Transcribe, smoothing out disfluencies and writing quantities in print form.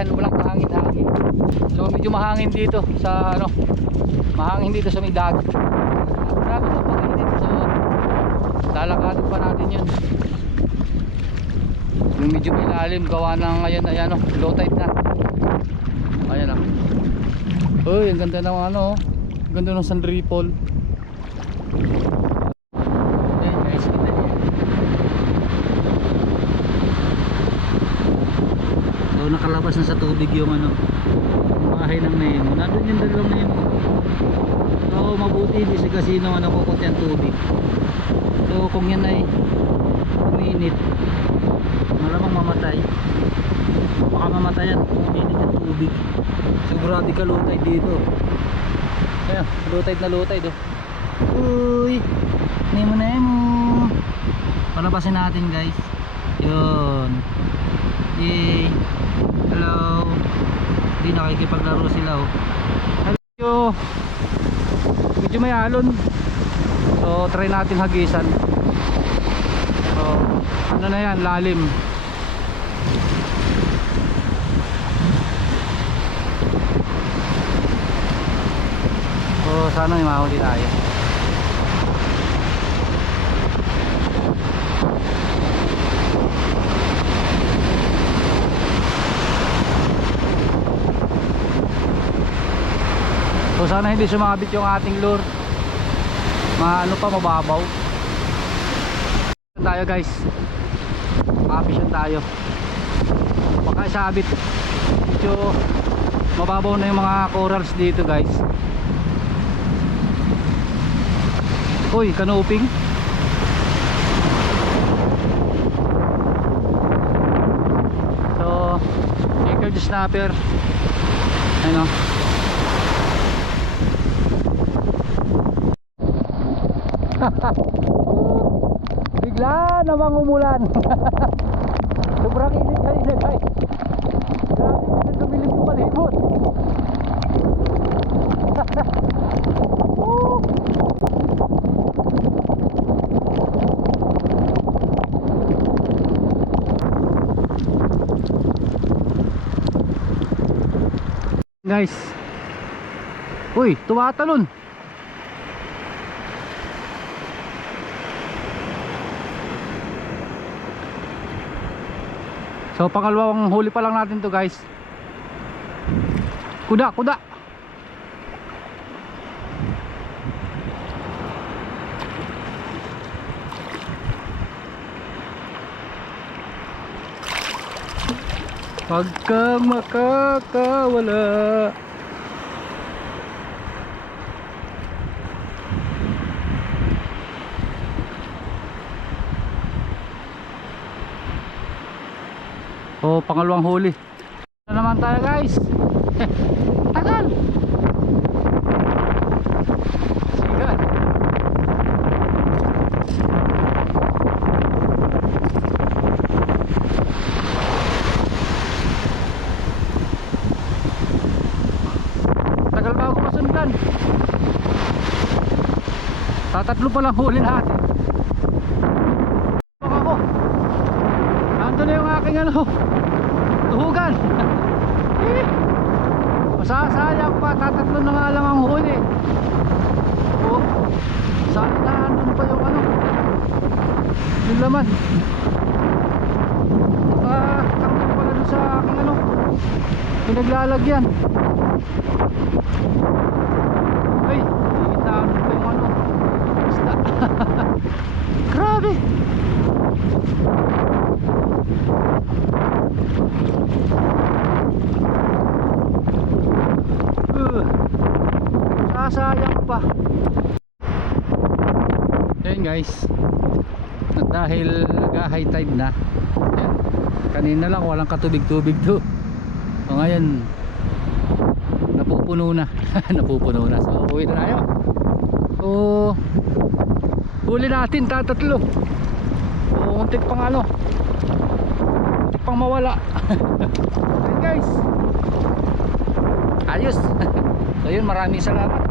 Ayan, walang kahangin-hangin. So medyo mahangin dito sa ano, mahangin dito sa may dagat. Grabe na pag-init. So lalakarin pa natin yun. Yung medyo may lalim gawa ng ngayon ay ano, low tide na. Ayan ah. Uy, ang ganda ng ano, ang ganda ng San Ripol. Ayan guys, ganda niya. So nakalabas na sa tubig yung ano, yung bahay ng Nemo. Nandun yung dalawang Nemo. So mabuti hindi si Casino ano kukot yung tubig. So kung yan ay uminit, malamang mamatay. Baka mamatayan kung uminit yung tubig. So grabe ka low tide dito. Ayan, low tide na low tide oh. Uy, Nemo Nemo. Palabasin natin guys. Yun. Yay. Hello. Hindi nakikipaglaro sila oh. Hello. Medyo may alon. So try natin hagisan. So ano na yan, lalim. So sana may mahuli tayo. So sana hindi sumabit yung ating lure. Ano pa, mababaw. Tayo guys. Makapisyon tayo. Baka isabit. Medyo mababaw na yung mga corals dito guys. Uy, kanuping. So nickel snapper. Ano? Bigla namang umulan. Sobrang init kanina guys. Grabe, hindi dumilim yung palibot. Guys. Uy, tumatalon. So pangalawang huli pa lang natin to guys. Kuda, kuda. Wag kang makakawala. Oh, pangalawang huli. Ano naman tayo guys? Tagal. Sigan. Tagal ba ako masundan? Tatatlo pa lang huli natin. Ako. Nandun na yung aking ano, tuhugan. Masasayang pa, tatatlo na nga lang ang huli. Oh, saan na andun pa yung ano, yung laman. Takot pala dun sa aking ano, pinaglalagyan. Ay, itaan pa yung ano, isda. Grabe. Sasayang pa. Ayan guys, dahil nag-high tide na. Ayan. Kanina lang walang katubig-tubig to. So ngayon napupuno na. Napupuno na. So uwi na tayo. So huli natin, tatatlo. So muntik pang ano, muntik pang mawala. Ayan guys, ayos. So yun, maraming salamat.